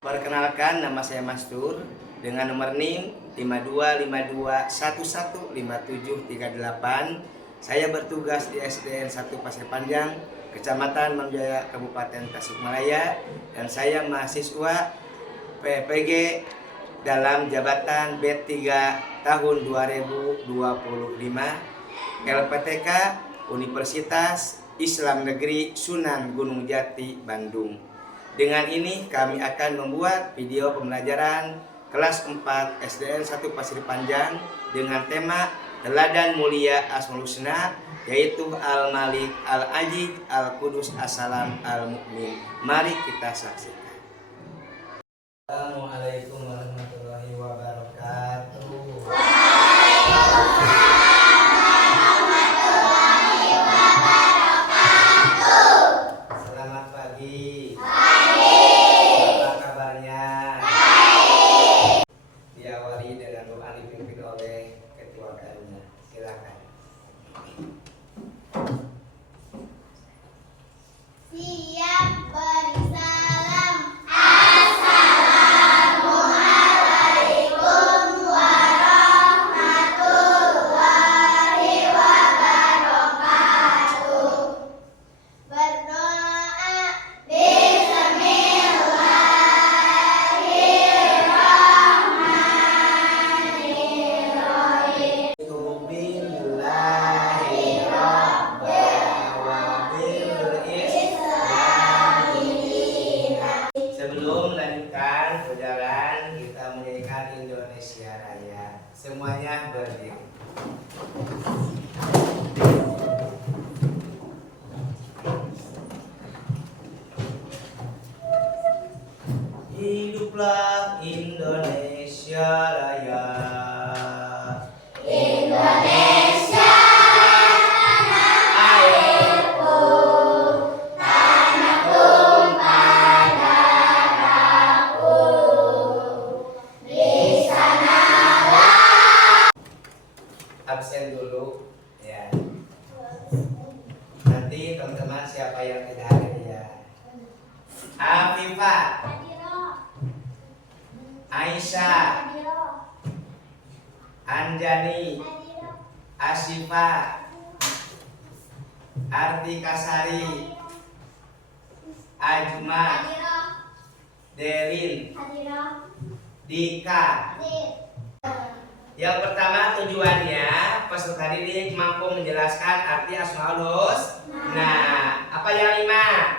Perkenalkan, nama saya Mastur dengan nomor NIM 5252115738. Saya bertugas di SDN 1 Pasir Panjang, Kecamatan Manujaya, Kabupaten Tasikmalaya, dan saya mahasiswa PPG dalam jabatan B3 tahun 2025 LPTK Universitas Islam Negeri Sunan Gunung Jati, Bandung. Dengan ini kami akan membuat video pembelajaran kelas 4 SDN 1 Pasir Panjang dengan tema Teladan Mulia Asmaul Husna, yaitu Al-Malik, Al-Aziz, Al-Qudus, As-Salam, Al-Mu'min. Mari kita saksikan. Assalamualaikum warahmatullahi wabarakatuh. Selamat pagi. Apa kabarnya? Diawali dengan doa dipimpin oleh ketua karunia. Silakan. Siap bersalam. Sebelum melanjutkan perjalanan, kita menyanyikan Indonesia Raya. Semuanya berdiri. Hiduplah Indonesia Raya. Indonesia tanah airku, tanah tumpah darahku. Di sanalah. Absen dulu ya. Nanti teman-teman siapa yang tidak hadir ya. Afifah, Aisyah, Anjani, Asyifa, Artikasari, Ajma, Delin, Dika. Yang pertama, tujuannya peserta didik mampu menjelaskan arti Asmaul Husna. Apa yang 5?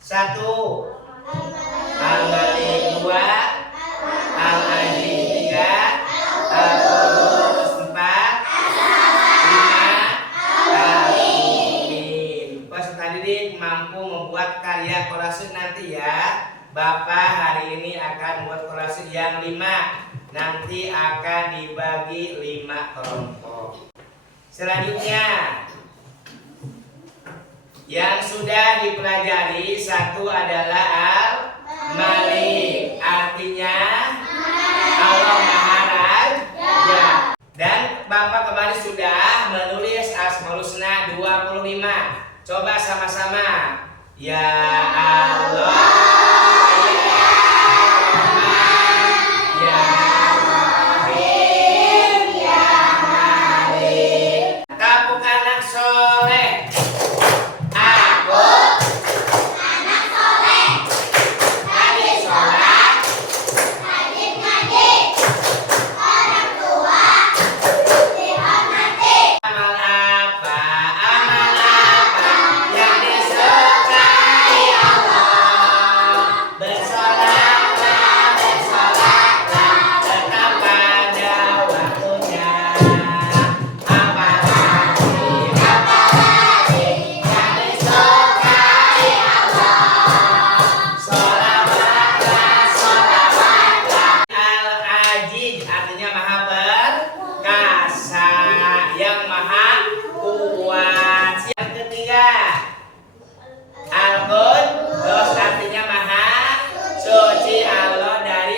1 Al-Malik, 2 Al-Aziz, 3 Al-Qudus, 4 5 Al-Mu'min. Peserta didik mampu membuat karya kolase nanti ya. Bapak hari ini akan membuat kolase yang 5. Nanti akan dibagi 5 kelompok. Selanjutnya, yang sudah dipelajari, 1 adalah Al-Malik, artinya Allah Maha Raja. Dan Bapak kemarin sudah menulis Asmaul Husna 25. Coba sama-sama. Ya Allah, ya Rahim, ya Malik. Kapuk anak soleh.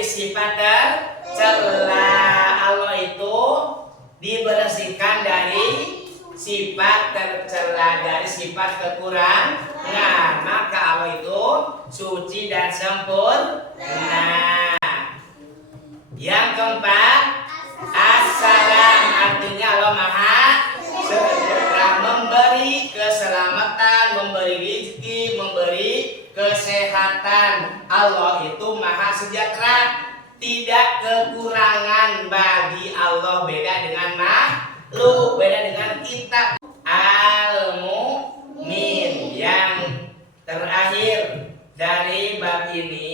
Sifat tercela. Allah itu dibersihkan dari sifat tercela, dari sifat kekurangan. Nah, maka Allah itu suci dan sempurna. Yang keempat, As-Salam, artinya Allah Maha Sejahtera, memberi keselamatan, memberi rezeki, memberi kesehatan. Allah itu Maha Sejahtera, tidak kekurangan bagi Allah, beda dengan makhluk, beda dengan kita. Al-Mu'min, yang terakhir dari bab ini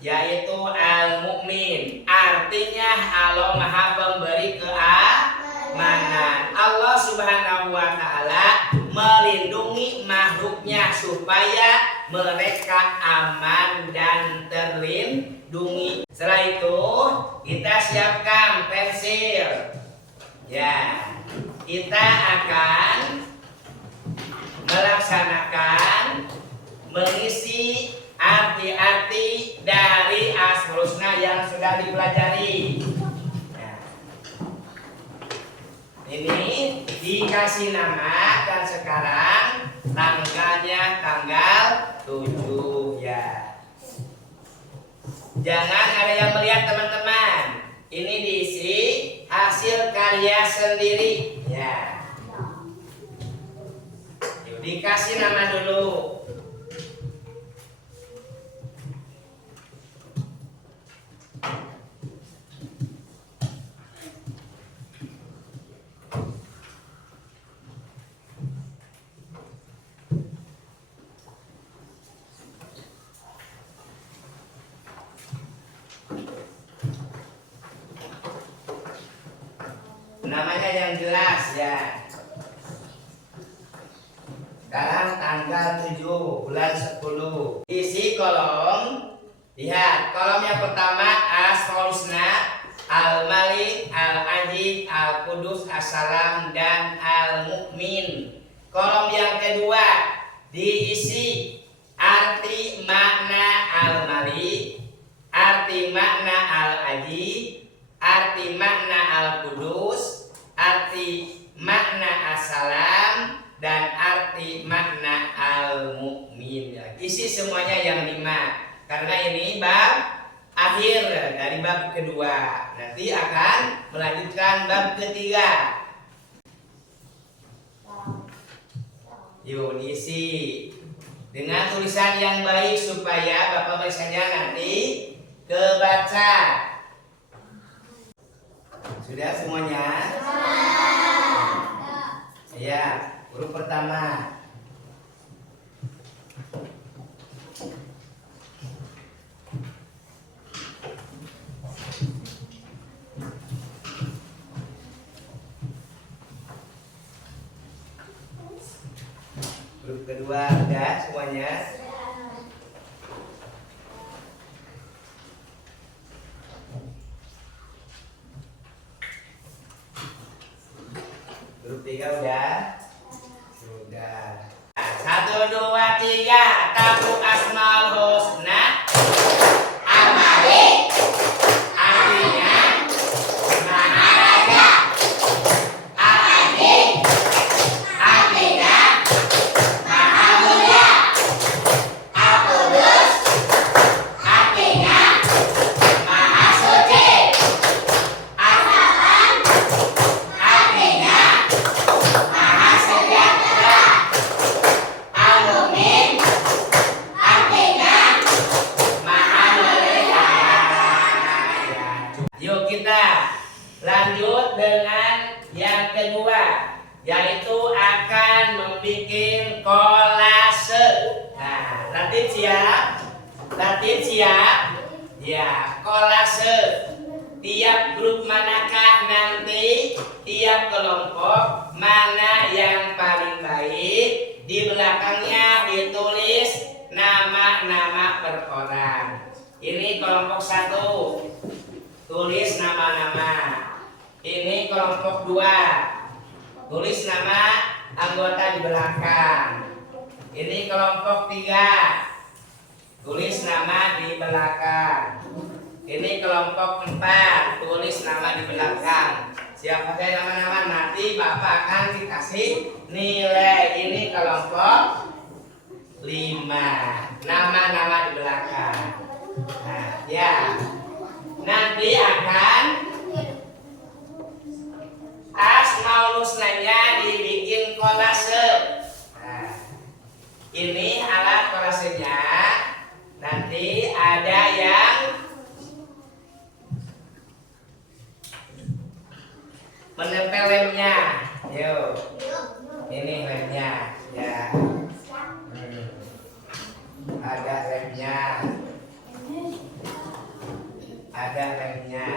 yaitu Al-Mu'min, artinya Allah Maha Pemberi keamanan. Allah Subhanahu wa Ta'ala melindungi makhluknya supaya mereka aman dan terlindungi. Setelah itu kita siapkan pensil. Ya, kita akan melaksanakan mengisi arti-arti dari Asmaul Husna yang sudah dipelajari. Nah, ini dikasih nama dan sekarang tanggalnya tanggal 7 ya. Jangan ada yang melihat teman-teman. Ini diisi hasil karya sendiri ya. Yuk, dikasih nama dulu. Namanya yang jelas ya. Sekarang tanggal 7 bulan 10. Isi kolom. Lihat, kolom yang pertama Asmaul Husna, Al-Malik, Al-Aziz, Al-Qudus, As-Salam, dan Al-Mu'min. Kolom yang kedua diisi arti makna Al-Malik, arti makna Al-Aziz, arti makna Al-Qudus, arti makna As-Salam, dan arti makna Al-Mu'min. Isi semuanya yang 5. Karena ini bab akhir dari bab kedua. Nanti akan melanjutkan bab ketiga. Yuk diisi dengan tulisan yang baik supaya Bapak tulisannya nanti kebaca. Sudah semuanya? Ya, huruf pertama. Huruf kedua udah semuanya? Huruf 3 udah? Sudah. 1, 2, 3. Tabuk Asmaul Husna. Al-Malik, Artinya Maha Raja. Al-Aziz, artinya Maha Mulia. Al-Qudus, artinya Maha Suci. As-Salam, artinya Maha Sejahtera. Al-Mu'min, artinya Maha Melihara. Yuk kita lanjut dengan yang kedua, yaitu akan membuat kolase. Nah, Latif siap? Latif siap? Ya, kolase. Tiap grup manakah nanti, tiap kelompok mana yang paling baik, di belakangnya ditulis nama-nama per orang. Ini kelompok 1, tulis nama-nama. Ini kelompok 2, tulis nama anggota di belakang. Ini kelompok 3, tulis nama di belakang. Ini kelompok 4, tulis nama di belakang. Siapa saja nama-nama, nanti Bapak akan dikasih nilai. Ini kelompok 5. Nama-nama di belakang. Nah, ya. Nanti akan Asmaul Husnanya dibikin kolase. Nah, ini alat kolasenya. Nanti ada yang menempel lemnya. Yuk, ini lemnya. Ya. Ada lemnya. Ada lemnya.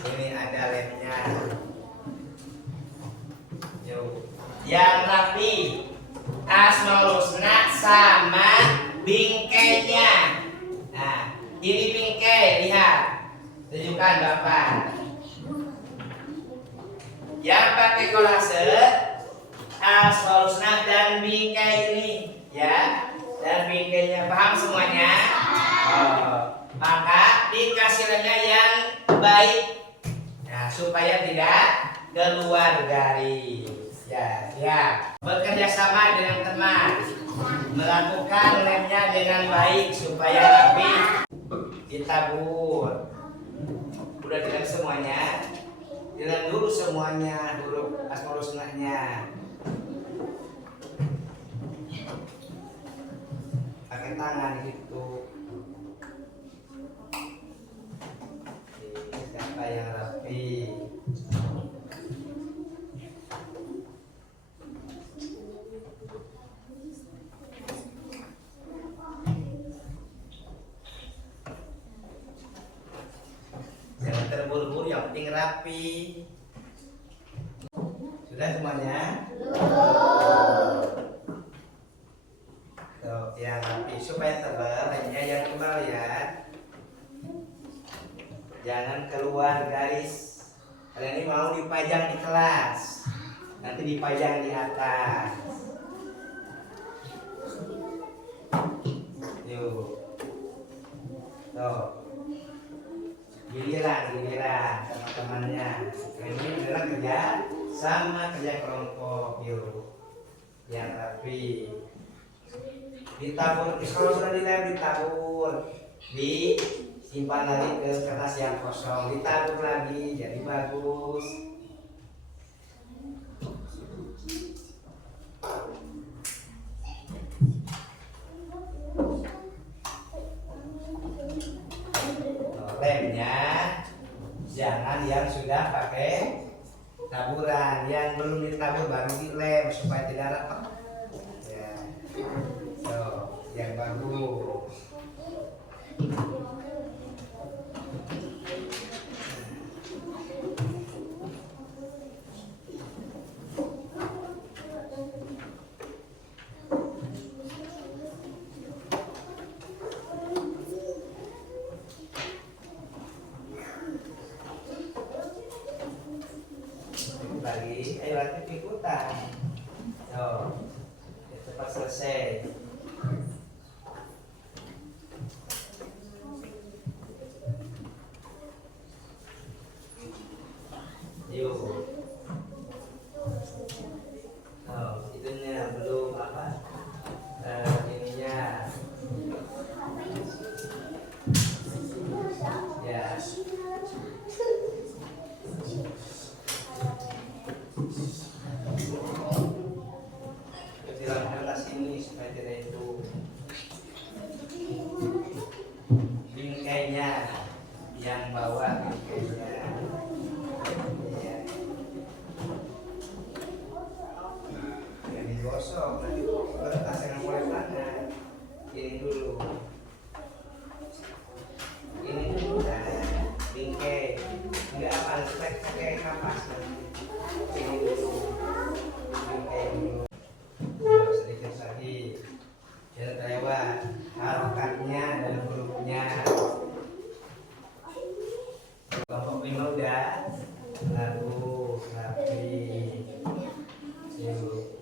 Ini ada lemnya. Yuk. Yang rapi. Asmaul Husna sama bingkainya. Nah, ini bingkai, lihat. Tunjukkan Bapak. Yang pakai kolase Asmaul Husna dan bingkai ini, ya. Dan bingkainya paham semuanya? Oh, maka dikasih lemnya yang baik. Nah, supaya tidak keluar garis. Ya. Bekerja sama dengan teman, melakukan lemnya dengan baik supaya rapi. Ditabur. Udah dilem semuanya. Dilem dulu semuanya huruf Asmaul Husnanya. Pakai tangan gitu. Siapa yang rapi? Jangan terburu-buru, yang penting rapi. Sudah semuanya? Tuh, yang rapi supaya tebal, lemnya yang tebal ya. Jangan keluar garis. Kalian ini mau dipajang di kelas, nanti dipajang di atas. Yuk. Tuh. Giliran teman-temannya. Ini adalah kerja sama, kerja kelompok. Yuk. Yang rapi. Ditabur, kalau sudah dilem ditabur, disimpan lagi ke kertas yang kosong, ditabur lagi jadi bagus. Lemnya jangan yang sudah pakai taburan, yang belum ditabur baru dilem supaya tidak rapat. Ya. Yang bagus. Lagi, ayo lagi ikutan. Cepat selesai. Yuk. Itunya belum apa? Ininya. Ya. Kecilan kertas ini supaya tidak itu. Bingkainya yang bawah bingkainya. Gosok nanti kertas yang mulai panas. Ini dulu nah, bingkai enggak apa pakai kapas nanti. Ini dulu bingkai dulu. Sedikit lagi jangan terlewat harokatnya dan hurufnya. Kelompok 5 udah lalu rapi. Yuk.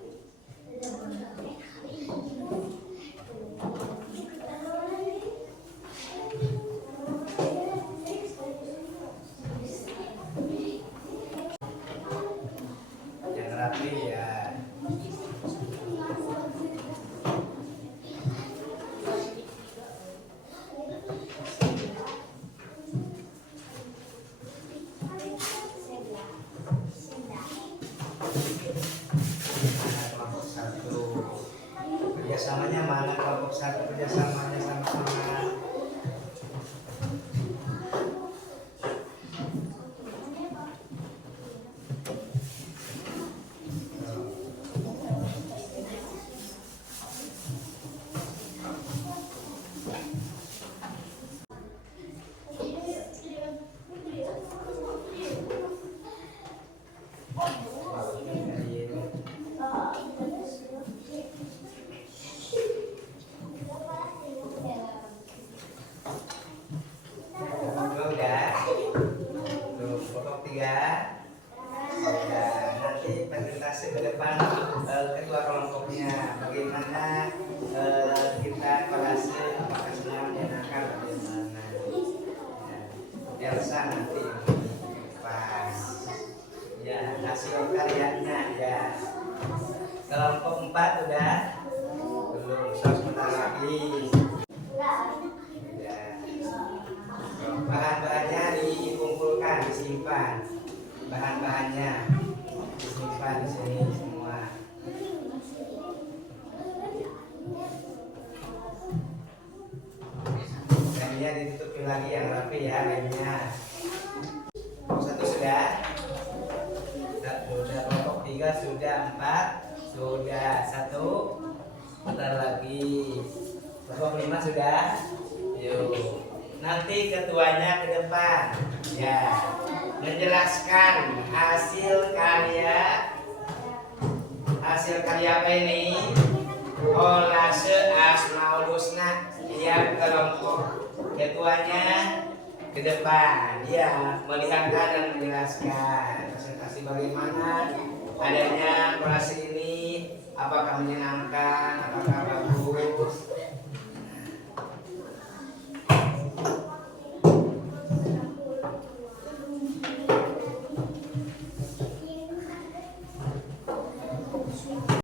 Yang rapi ya. kerjasamanya sama-sama. Kelompok 3 sudah. Nanti presentasi ke depan ketua kelompoknya bagaimana kita kolase, apakah semua menyenangkan bagaimana ya. Elsa nanti pas ya hasil karyanya ya. Kelompok 4 udah belum, sebentar lagi ya. Bahan-bahannya dikumpulkan, disimpan. Bahan-bahannya disimpan di sini semua. Lemnya ditutupin lagi yang rapi ya, lemnya. Satu sudah. Sudah kelompok 3 sudah, 4 sudah, 1 bentar lagi. Kelompok 5 sudah. Yuk. Nanti ketuanya ke depan ya, menjelaskan hasil karya apa ini, kolase Asmaul Husna. Dia kelompok ketuanya ke depan ya, melihatkan dan menjelaskan presentasi bagaimana adanya kolase ini, apakah menyenangkan, apakah bagus.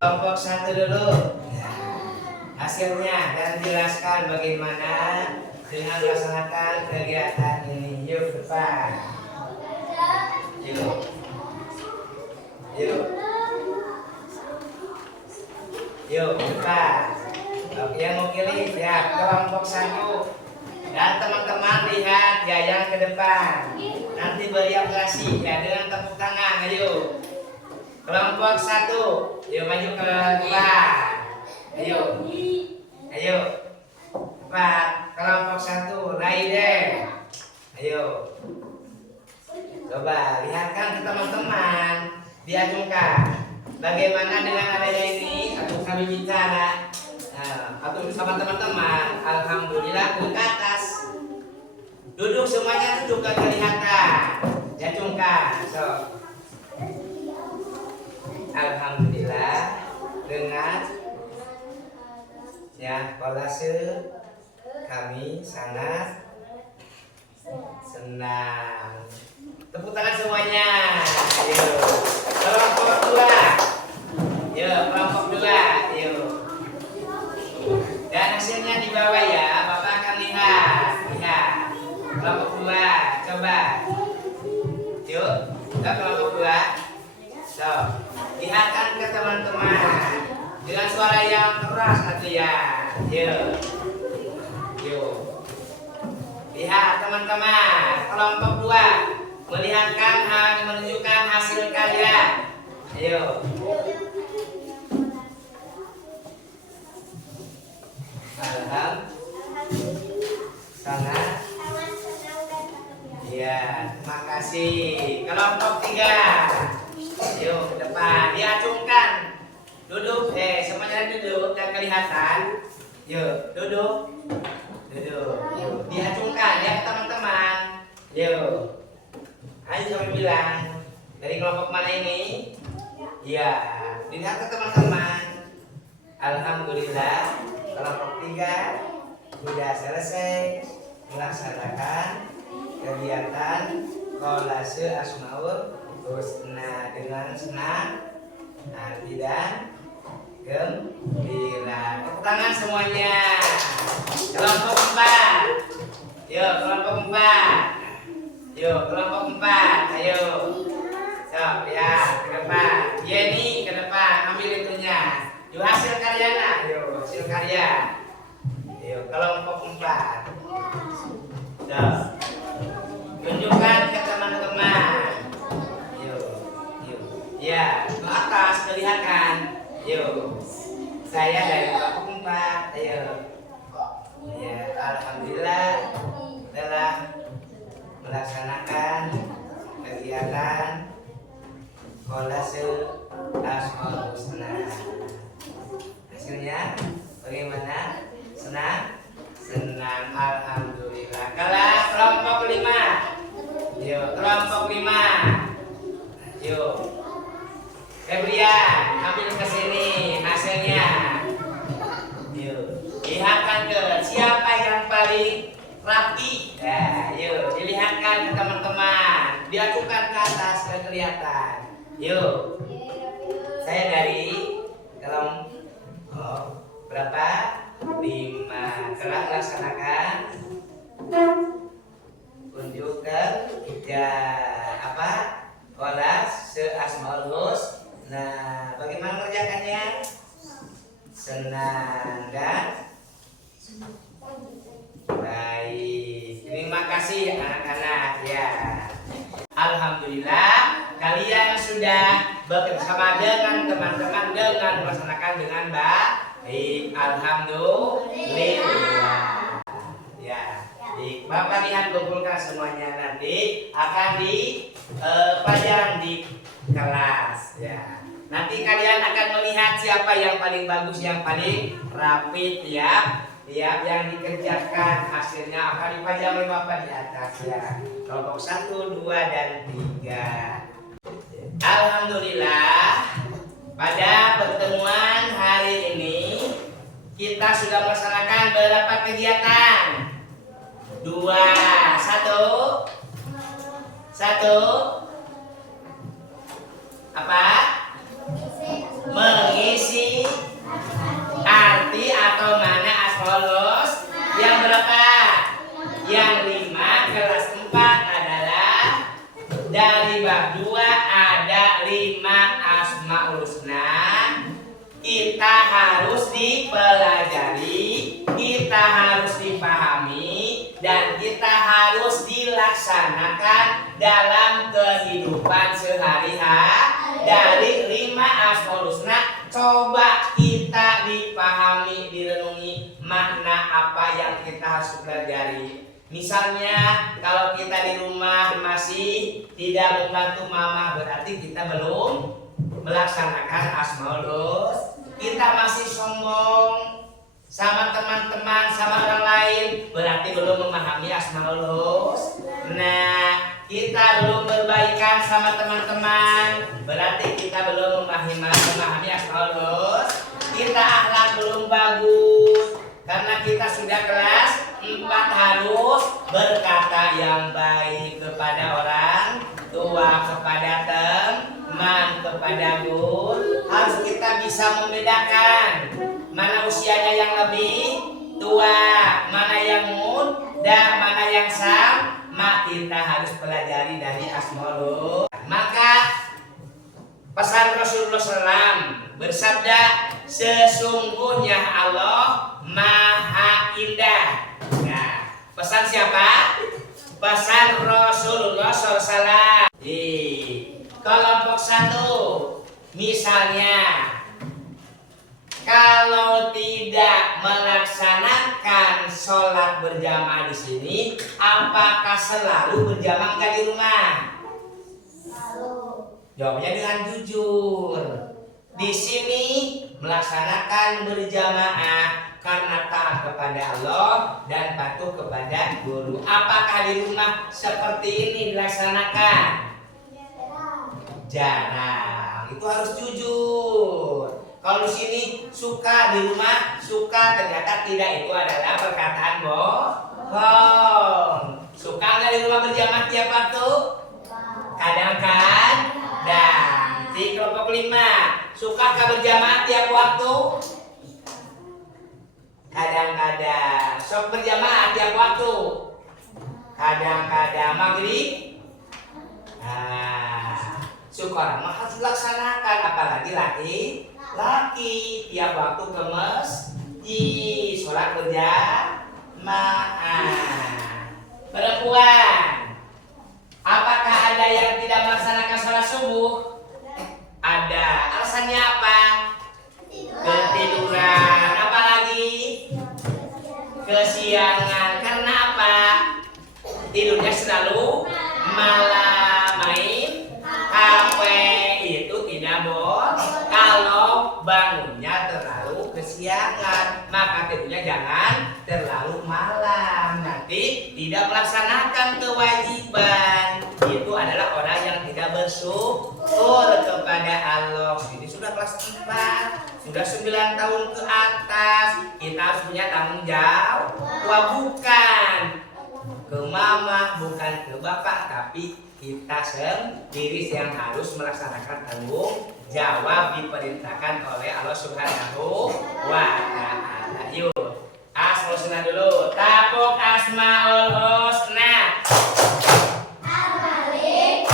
Kelompok 1 dulu hasilnya dan jelaskan bagaimana dengan melaksanakan kegiatan ini. Yuk ke depan. Yuk. Yuk. Yuk ke depan. Oke, yang mau pilih ya kelompok 1 dan teman-teman lihat ya yang ke depan. Nanti beri apresiasi ya dengan tepuk tangan. Ayo. Kelompok 1, yuk maju ke depan. Ayo, ayo, cepat. Kelompok 1, Raiden. Ayo, coba lihatkan ke teman-teman, diacungkan. Bagaimana dengan adanya ini? Atau kami bicara, atau sama teman-teman. Alhamdulillah ke atas. Duduk semuanya, duduk kelihatan. Diacungkan. So. Alhamdulillah dengan ya kolase kami sangat senang. Tepuk tangan semuanya. Yuk. Kelompok 2. Yuk, kelompok 2. Yuk. Dan hasilnya di bawah ya, Bapak akan lihat. Lihat. Kelompok 2, coba. Yuk, kita kelompok 2. So, lihatkan ke teman-teman dengan suara yang keras nanti ya. Yuk. Yuk. Lihat teman-teman, kelompok 2 menunjukkan hasil karya. Ayo. Alhamdulillah. Sangat. Iya, terima kasih. Kelompok 3. Yuk ke depan, diacungkan. Duduk, semuanya duduk dan kelihatan. Yuk, duduk. Duduk. Yuk, diacungkan ya teman-teman. Yuk. Ayo coba bilang dari kelompok mana ini? Iya, dilihat ke teman-teman. Alhamdulillah, kelompok 3 sudah selesai melaksanakan kegiatan kolase Asmaul Husna dengan senang hati dan gembira. Tepuk tangan semuanya. Kelompok 4. Yuk, kelompok 4. Yuk, kelompok 4. Ayo. Stop ya, ke depan. Yeni ke depan, ambil itunya. Yuk hasil karyanya. Yuk, hasil karya. Yuk, kelompok 4. Tuh. Tunjukkan ke teman-teman. Yuk. Ya, ke atas kelihatan. Yuk. Saya dari kelompok 4. Ayo. Ya, alhamdulillah telah melaksanakan kegiatan kolase Asmaul Husna. Hasilnya bagaimana? Senang? Senang, alhamdulillah. Kelas kelompok 5. Yuk, kelompok 5. Yuk. Febrian, ambil ke sini hasilnya. Yuk, lihatkan ke siapa yang paling rapi. Ya, yuk, dilihatkan ke teman-teman. Diacukan ke atas ke kelihatan. Yuk. Saya dari kelompok berapa? 5. Telah laksanakan unjuk kerja kolas Asmaul Husna. Nah, bagaimana mengerjakannya? Senang dan baik. Terima kasih anak-anak ya. Alhamdulillah kalian sudah bersama dengan teman-teman dengan melaksanakan dengan baik. Alhamdulillah. Ya. Baik, Bapak lihat kumpulkan semuanya, nanti akan dipajang di kelas ya. Nanti kalian akan melihat siapa yang paling bagus, yang paling rapi tiap yang dikerjakan, hasilnya akan dipajang oleh Bapak di atas ya. Kelompok 1, 2, dan 3. Alhamdulillah pada pertemuan hari ini kita sudah melaksanakan beberapa kegiatan. 2, 1 apa? Mengisi arti atau mana Asmaul Husna. Yang berapa? Yang 5. Kelas 4 adalah dari bab 2 ada 5 Asmaul Husna. Kita harus dipelajari, kita harus dipahami, dan kita harus dilaksanakan dalam kehidupan sehari-hari. Dari 5 Asmaul Husna, coba kita dipahami, direnungi makna apa yang kita harus pelajari. Misalnya kalau kita di rumah masih tidak membantu mama, berarti kita belum melaksanakan Asmaul Husna. Kita masih sombong sama teman-teman, sama orang lain, berarti belum memahami Asmaul Husna. Nah, kita belum berbaikan sama teman-teman, berarti kita belum memahami Asmaul Husna. Kita akhlak belum bagus, karena kita sudah kelas 4 harus berkata yang baik kepada orang tua, kepada teman, kepada guru. Harus kita bisa membedakan mana usianya yang lebih tua, mana yang muda, mana yang sama. Kita harus pelajari dari Asmaul Husna. Maka pesan Rasulullah SAW bersabda, sesungguhnya Allah Maha Indah. Nah, pesan siapa? Pesan Rasulullah SAW. Kelompok 1, misalnya kalau tidak melaksanakan sholat berjamaah di sini, apakah selalu berjamaah enggak di rumah? Selalu. Jawabnya dengan jujur. Di sini melaksanakan berjamaah karena taat kepada Allah dan patuh kepada guru. Apakah di rumah seperti ini dilaksanakan? Jarang. Itu harus jujur. Kalau di sini suka, di rumah suka, ternyata tidak, itu adalah perkataan bohong. Suka nggak di rumah berjamaah tiap waktu? Kadang-kadang. Di kelompok 5, sukakah berjamaah tiap waktu? Kadang-kadang. Sok berjamaah tiap waktu? Kadang-kadang. Maghrib? Syukur mah harus dilaksanakan, apalagi laki tiap waktu ke masjid, sholat berjamaah. Perempuan, apakah ada yang tidak melaksanakan sholat subuh? Ada. Alasannya apa? Ketiduran. Apalagi? Kesiangan. Karena apa? Tidurnya selalu malam, main HP itu tidak boleh. Kalau bangunnya terlalu kesiangan, maka tidurnya jangan terlalu malam. Nanti tidak melaksanakan kewajiban. Itu adalah orang yang tidak bersyukur kepada Allah. Ini sudah kelas 4, sudah 9 tahun ke atas. Kita harus punya tanggung jawab. Wah, bukan ke mama, bukan ke bapak, tapi kita sendiri yang harus melaksanakan tanggung jawab diperintahkan oleh Allah Subhanahu wa Ta'ala. Yuk, Asmaul Husna dulu. Tapuk Asmaul Husna. Al-Malik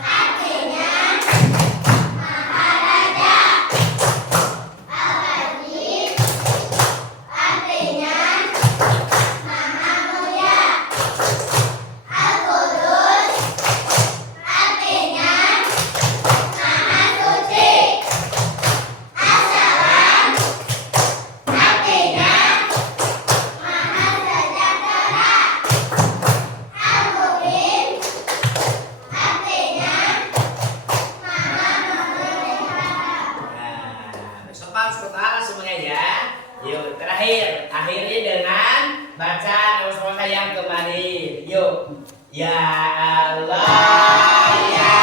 artinya Maharaja. Al-Ghani artinya Maha Mulia. Al-Qudus artinya Maha Suci. As-Salam artinya Maha Sejahtera. Al-Mu'min artinya Maha memelihara. Nah, sopan sekali semuanya ya. Yuk, terakhir, akhiri dengan bacaan nama yang kemarin. Yuk, ya Allah, ya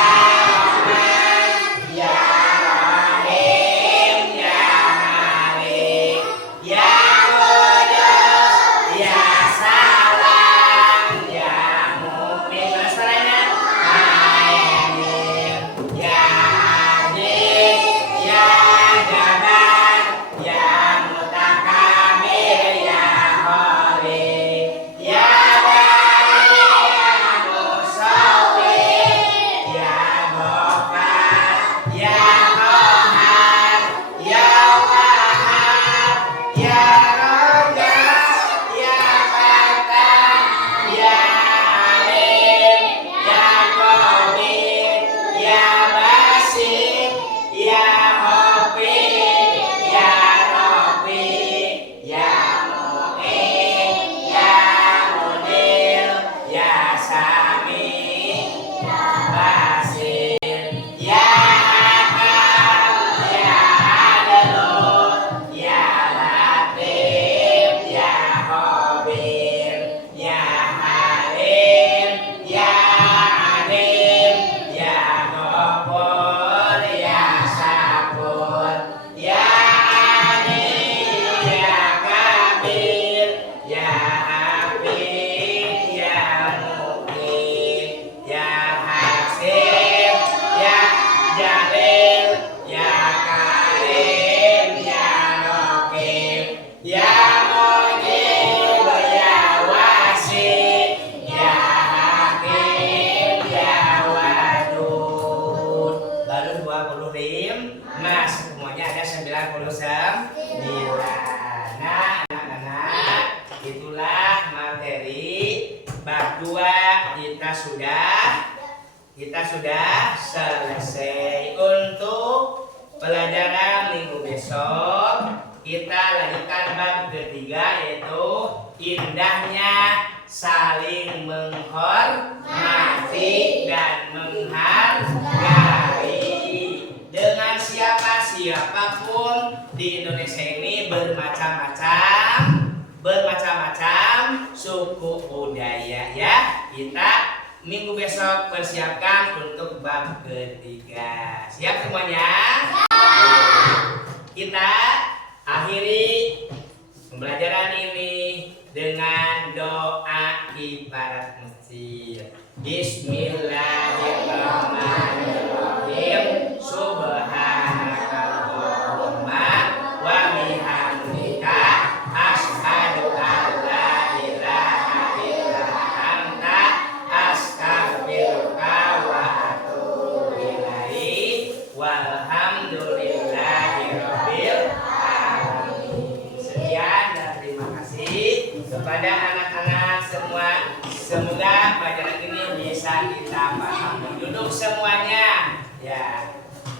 Rahman, ya Rahim, ya Malik, ya Qudus, ya Salam, ya Mu'min. Mana suaranya? Amin. Ya Aziz, ya Jabbar, ya Mutakamil, ya Khaliq, ya Bari, ya Musawwir, ya Ghaffar, ya Qahhar, ya Wahhab, ya Razzaq, ya Fattah, ya Alim, ya Qadir, ya Basir, ya Hafiz, ya Rafiq, ya Mu'in, ya Munir, ya Sami, ya Basir, ya Hakam, ya Adlun, ya Latif, ya Khabir, ya Halim, ya Alim, ya Ghafur, ya Syakur, ya Alim, ya Kabir, ya Habib, ya Muqim, ya Hasib, ya Jalil, ya Karim, ya Raqib, ya Mujib, ya Wasi, ya Hakim, ya Wadud. Baru 20 rim. Nah, semuanya ada 99. Nah, anak-anak, itulah materi bab 2 kita sudah selesai. Untuk pelajaran minggu besok kita lanjutkan bab ketiga, yaitu indahnya saling menghormati dan menghargai. Dengan siapapun di Indonesia ini bermacam-macam suku budaya ya. Kita minggu besok persiapkan untuk bab ketiga. Siap semuanya? Kita akhiri pembelajaran ini dengan doa kifarat masjid. Bismillahirrahmanirrahim. Subhanakallahumma wa bihamdika asyhadu an la ilaha illa anta astaghfiruka wa atubu ilaik. Walhamdulillahirabbil alamin. Sekian dan terima kasih. Semoga pelajaran ini bisa kita pahami. Duduk semuanya. Ya.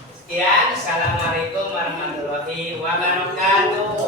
Sekian. Assalamualaikum warahmatullahi wabarakatuh.